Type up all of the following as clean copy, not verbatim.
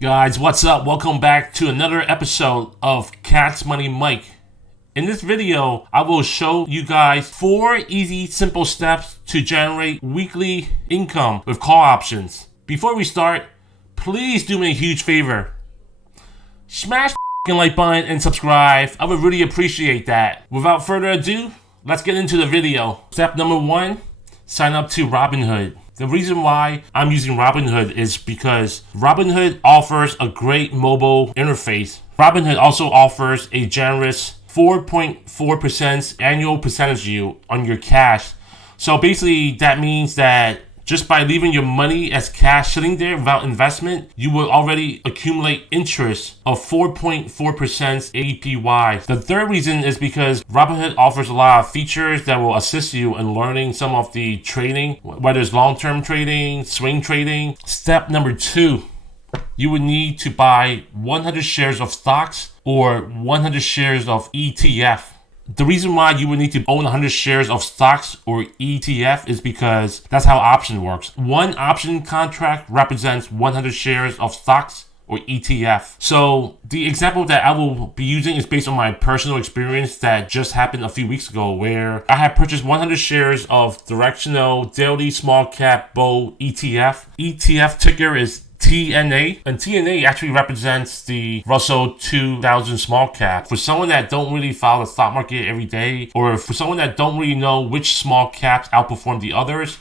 Guys, what's up? Welcome back to another episode of Catzz Money Mike. In this video, I will show you guys 4 easy, simple steps to generate weekly income with call options. Before we start, please do me a huge favor. Smash the like button and subscribe. I would really appreciate that. Without further ado, let's get into the video. Step number 1, sign up to Robinhood. The reason why I'm using Robinhood is because Robinhood offers a great mobile interface. Robinhood also offers a generous 4.4% annual percentage yield on your cash. So basically that means that just by leaving your money as cash sitting there without investment, you will already accumulate interest of 4.4% APY. The third reason is because Robinhood offers a lot of features that will assist you in learning some of the trading, whether it's long-term trading, swing trading. Step number 2, you would need to buy 100 shares of stocks or 100 shares of ETF. The reason why you would need to own 100 shares of stocks or ETF is because that's how option works. One option contract represents 100 shares of stocks or ETF. So the example that I will be using is based on my personal experience that just happened a few weeks ago, where I had purchased 100 shares of directional daily small cap bull ETF. ETF ticker is TNA, and TNA actually represents the Russell 2000 small cap. For someone that don't really follow the stock market every day, or for someone that don't really know which small caps outperform the others,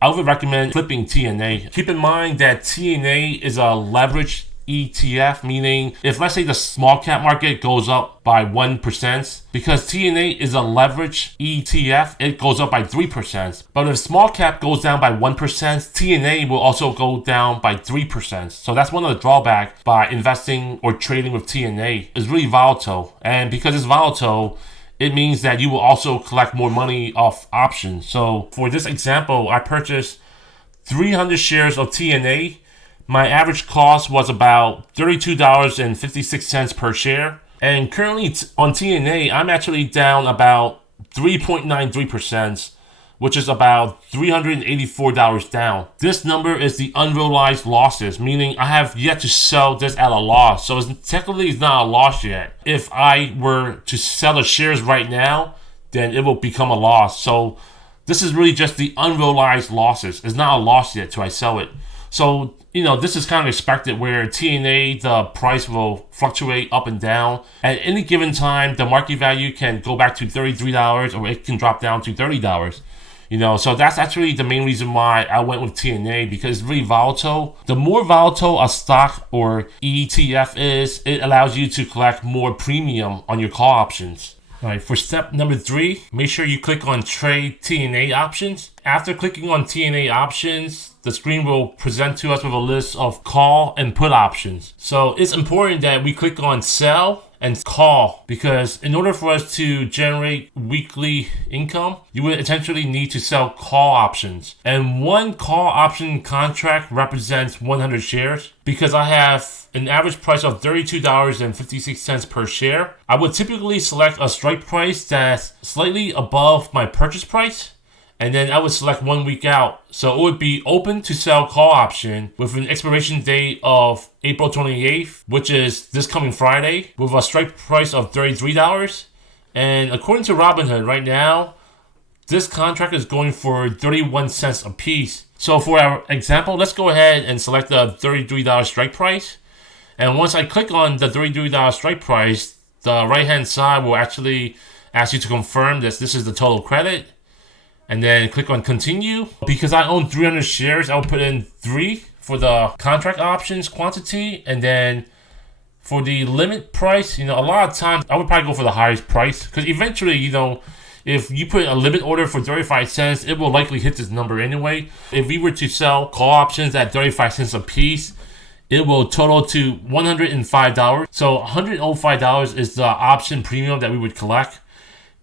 I would recommend flipping TNA. Keep in mind that TNA is a leveraged ETF, meaning if let's say the small cap market goes up by 1%, because TNA is a leverage ETF, it goes up by 3%. But if small cap goes down by 1%, TNA will also go down by 3%. So that's one of the drawbacks by investing or trading with TNA. It's really volatile. And because it's volatile, it means that you will also collect more money off options. So for this example, I purchased 300 shares of TNA. My average cost was about $32.56 per share. And currently on TNA, I'm actually down about 3.93%, which is about $384 down. This number is the unrealized losses, meaning I have yet to sell this at a loss. So technically it's not a loss yet. If I were to sell the shares right now, then it will become a loss. So this is really just the unrealized losses. It's not a loss yet till I sell it. So, this is kind of expected where TNA, the price will fluctuate up and down. At any given time, the market value can go back to $33 or it can drop down to $30. So that's actually the main reason why I went with TNA, because it's really volatile. The more volatile a stock or ETF is, it allows you to collect more premium on your call options. All right, for step number 3, make sure you click on Trade TNA Options. After clicking on TNA Options, the screen will present to us with a list of call and put options. So it's important that we click on Sell and Call, because in order for us to generate weekly income, you would essentially need to sell call options. And one call option contract represents 100 shares. Because I have an average price of $32.56 per share, I would typically select a strike price that's slightly above my purchase price, and then I would select 1 week out. So it would be open to sell call option with an expiration date of April 28th, which is this coming Friday, with a strike price of $33. And according to Robinhood right now, this contract is going for 31 cents a piece. So for our example, let's go ahead and select the $33 strike price. And once I click on the $33 strike price, the right-hand side will actually ask you to confirm this is the total credit. And then click on continue. Because I own 300 shares, I'll put in 3 for the contract options quantity. And then for the limit price, a lot of times I would probably go for the highest price, because eventually, if you put a limit order for 35 cents, it will likely hit this number anyway. If we were to sell call options at 35 cents a piece, it will total to $105. So $105 is the option premium that we would collect.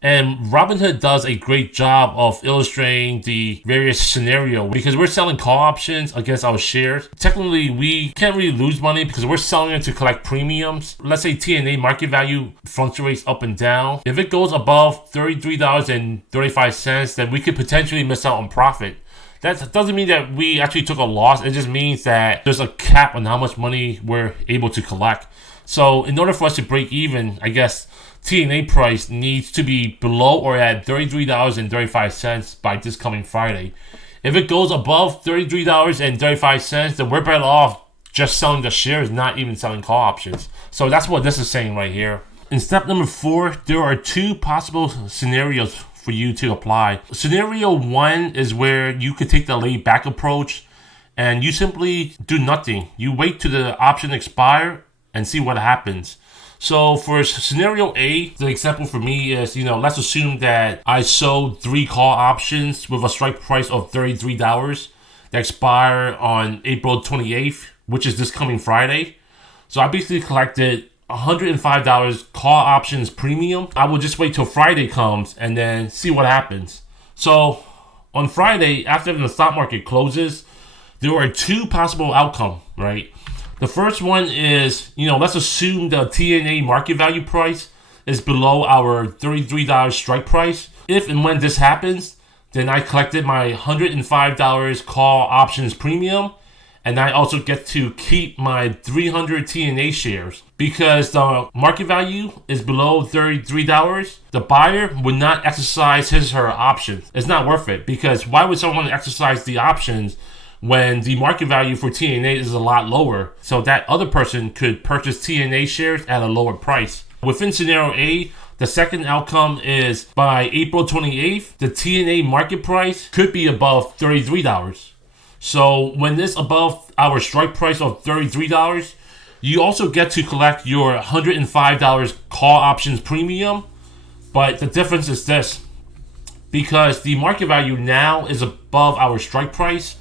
And Robinhood does a great job of illustrating the various scenarios, because we're selling call options against our shares. Technically, we can't really lose money because we're selling it to collect premiums. Let's say TNA market value fluctuates up and down. If it goes above $33.35, then we could potentially miss out on profit. That doesn't mean that we actually took a loss. It just means that there's a cap on how much money we're able to collect. So in order for us to break even, I guess TNA price needs to be below or at $33.35 by this coming Friday. If it goes above $33.35, then we're better off just selling the shares, not even selling call options. So that's what this is saying right here. In step number 4, there are 2 possible scenarios for you to apply. Scenario 1 is where you could take the laid back approach and you simply do nothing. You wait till the option expire and see what happens. So for scenario A, the example for me is, let's assume that I sold 3 call options with a strike price of $33 that expire on April 28th, which is this coming Friday. So I basically collected $105 call options premium. I will just wait till Friday comes and then see what happens. So on Friday, after the stock market closes, there are 2 possible outcomes, right? The first one is, let's assume the TNA market value price is below our $33 strike price. If and when this happens, then I collected my $105 call options premium, and I also get to keep my 300 TNA shares. Because the market value is below $33, the buyer would not exercise his or her options. It's not worth it, because why would someone exercise the options when the market value for TNA is a lot lower, so that other person could purchase TNA shares at a lower price? Within scenario A, the second outcome is by April 28th, the TNA market price could be above $33. So when it's above our strike price of $33, you also get to collect your $105 call options premium. But the difference is this: because the market value now is above our strike price,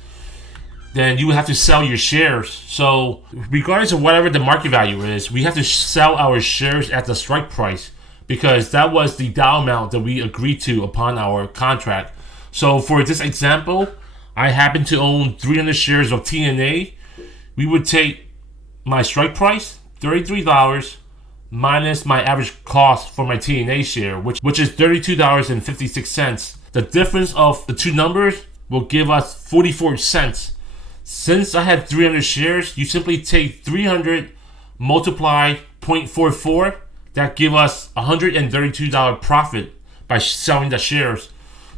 then you would have to sell your shares. So regardless of whatever the market value is, we have to sell our shares at the strike price, because that was the dollar amount that we agreed to upon our contract. So for this example, I happen to own 300 shares of TNA. We would take my strike price, $33, minus my average cost for my TNA share, which is $32.56. The difference of the 2 numbers will give us 44 cents. Since I had 300 shares, you simply take 300 multiply 0.44. That give us $132 profit by selling the shares.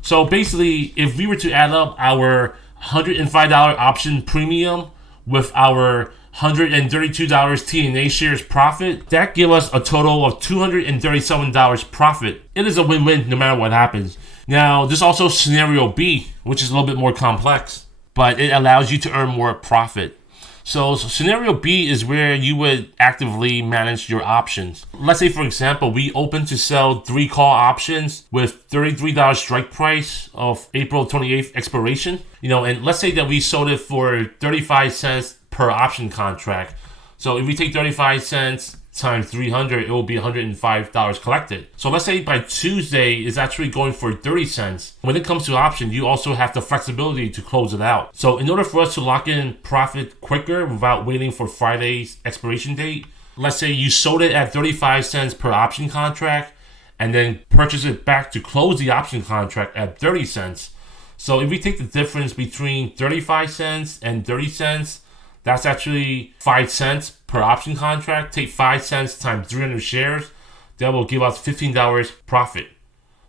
So basically, if we were to add up our $105 option premium with our $132 TNA shares profit, that give us a total of $237 profit. It is a win-win no matter what happens. Now, there's also scenario B, which is a little bit more complex, but it allows you to earn more profit. So scenario B is where you would actively manage your options. Let's say, for example, we open to sell 3 call options with $33 strike price of April 28th expiration. And let's say that we sold it for 35 cents per option contract. So if we take 35 cents times 300, it will be $105 collected. So let's say by Tuesday it's actually going for 30 cents. When it comes to option, you also have the flexibility to close it out. So in order for us to lock in profit quicker without waiting for Friday's expiration date, let's say you sold it at 35 cents per option contract and then purchase it back to close the option contract at 30 cents. So if we take the difference between 35 cents and 30 cents, that's actually 5 cents per option contract. Take 5 cents times 300 shares. That will give us $15 profit.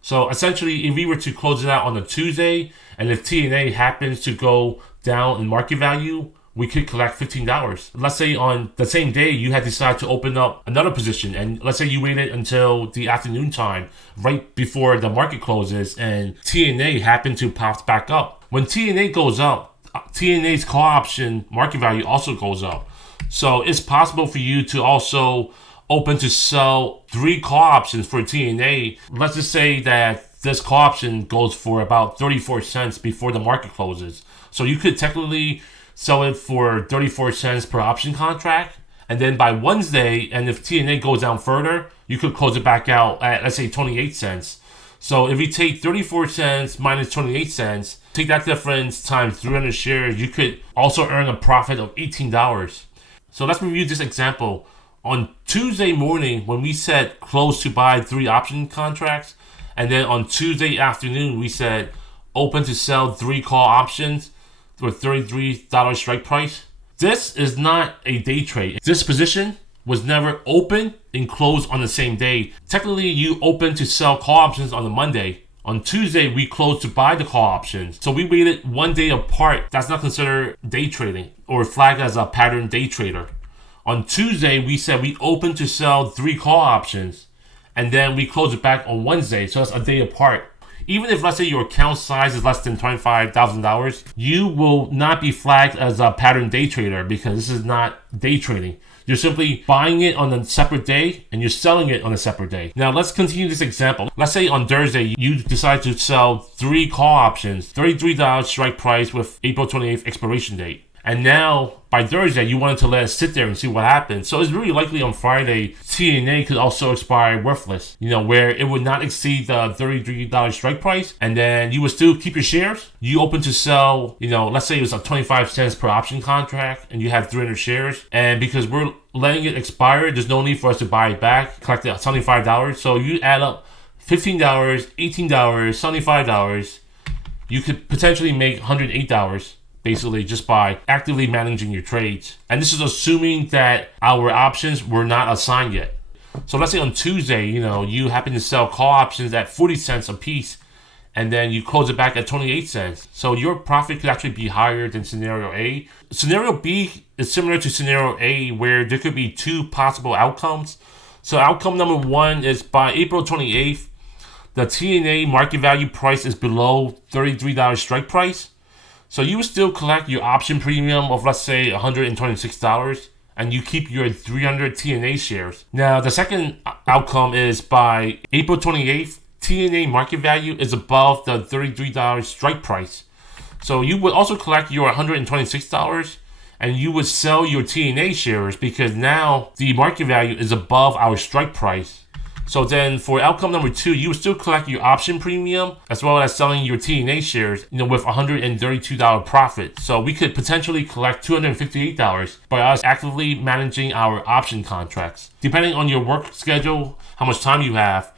So essentially, if we were to close it out on a Tuesday, and if TNA happens to go down in market value, we could collect $15. Let's say on the same day, you had decided to open up another position. And let's say you waited until the afternoon time, right before the market closes, and TNA happened to pop back up. When TNA goes up, TNA's call option market value also goes up. So it's possible for you to also open to sell 3 call options for TNA. Let's just say that this call option goes for about 34 cents before the market closes. So you could technically sell it for 34 cents per option contract. And then by Wednesday, and if TNA goes down further, you could close it back out at, let's say, 28 cents. So if you take 34 cents minus 28 cents, take that difference times 300 shares, you could also earn a profit of $18. So let's review this example. On Tuesday morning, when we said close to buy 3 option contracts, and then on Tuesday afternoon, we said open to sell 3 call options with $33 strike price. This is not a day trade. This position was never open and closed on the same day. Technically, you open to sell call options on the Monday. On Tuesday, we closed to buy the call options. So we waited 1 day apart. That's not considered day trading or flagged as a pattern day trader. On Tuesday, we said we opened to sell 3 call options, and then we closed it back on Wednesday. So that's a day apart. Even if, let's say, your account size is less than $25,000, you will not be flagged as a pattern day trader because this is not day trading. You're simply buying it on a separate day and you're selling it on a separate day. Now, let's continue this example. Let's say on Thursday, you decide to sell 3 call options, $33 strike price with April 28th expiration date. And now, by Thursday, you wanted to let it sit there and see what happens. So it's really likely on Friday, TNA could also expire worthless, where it would not exceed the $33 strike price. And then you would still keep your shares. You open to sell, let's say it was a 25 cents per option contract and you have 300 shares. And because we're letting it expire, there's no need for us to buy it back, collect the $75. So you add up $15, $18, $75. You could potentially make $108. Basically just by actively managing your trades. And this is assuming that our options were not assigned yet. So let's say on Tuesday, you happen to sell call options at 40 cents a piece, and then you close it back at 28 cents. So your profit could actually be higher than scenario A. Scenario B is similar to scenario A, where there could be 2 possible outcomes. So outcome number 1 is by April 28th, the TNA market value price is below $33 strike price. So you would still collect your option premium of, let's say, $126, and you keep your 300 TNA shares. Now, the second outcome is by April 28th, TNA market value is above the $33 strike price. So you would also collect your $126, and you would sell your TNA shares because now the market value is above our strike price. So then for outcome number 2, you would still collect your option premium as well as selling your TNA shares, with $132 profit. So we could potentially collect $258 by us actively managing our option contracts. Depending on your work schedule, how much time you have,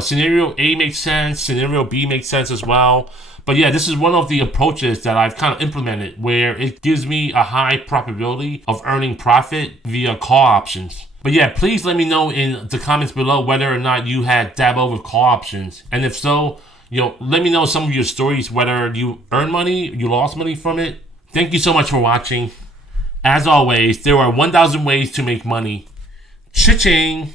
scenario A makes sense, scenario B makes sense as well. But yeah, this is one of the approaches that I've kind of implemented where it gives me a high probability of earning profit via call options. But yeah, please let me know in the comments below whether or not you had dabbled with call options. And if so, let me know some of your stories, whether you earned money, you lost money from it. Thank you so much for watching. As always, there are 1,000 ways to make money. Cha-ching!